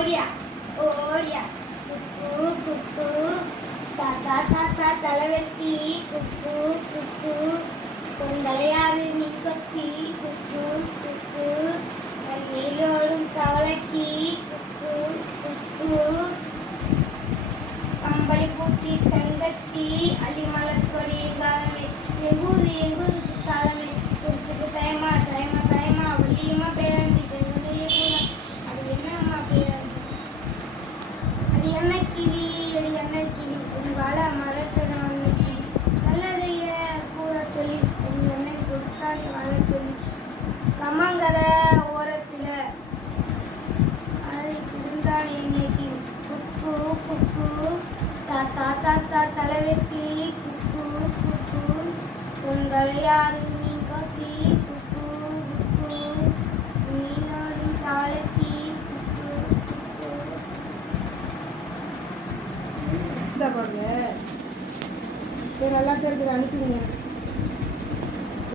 ஓடியா ஓடியா குக்கு குக்கு தாத்தா தாத்தா தலைவெட்டி குக்கு குக்கு பொங்கலையாறு நீ கொத்தி குக்கு குக்கு நீலோடும் தவளைக்கு குக்கு குக்கு கம்பளி பூச்சி தங்கச்சி அலிமலக்கொடி எங்காலமே எங்கூரு தாளமே குறுக்குக்கு தயமா தயமா தயமா வள்ளியம்மா பேராண்டி செங்குதையே போனா அது என்னம்மா பேராண்டி அது என்ன கிளி உங்கால மரத்தன வந்து கிளி நல்லதைய கூற சொல்லி அது என்னை கொடுத்தாங்க வாழ சொல்லி கமங்கர ஓரத்துல அதை இருந்தான் என்னைக்கு குக்கு குக்கு தாத்தா தாத்தா தலைவெட்டி குக்கு குக்கு பொங்கலையாறு மீன் கொத்தி குக்கு குக்கு மீனோடும் தாளத்தி குக்கு குக்கு. இந்த பாருங்க நல்லா தெரிஞ்சு அனுப்பிடுங்க.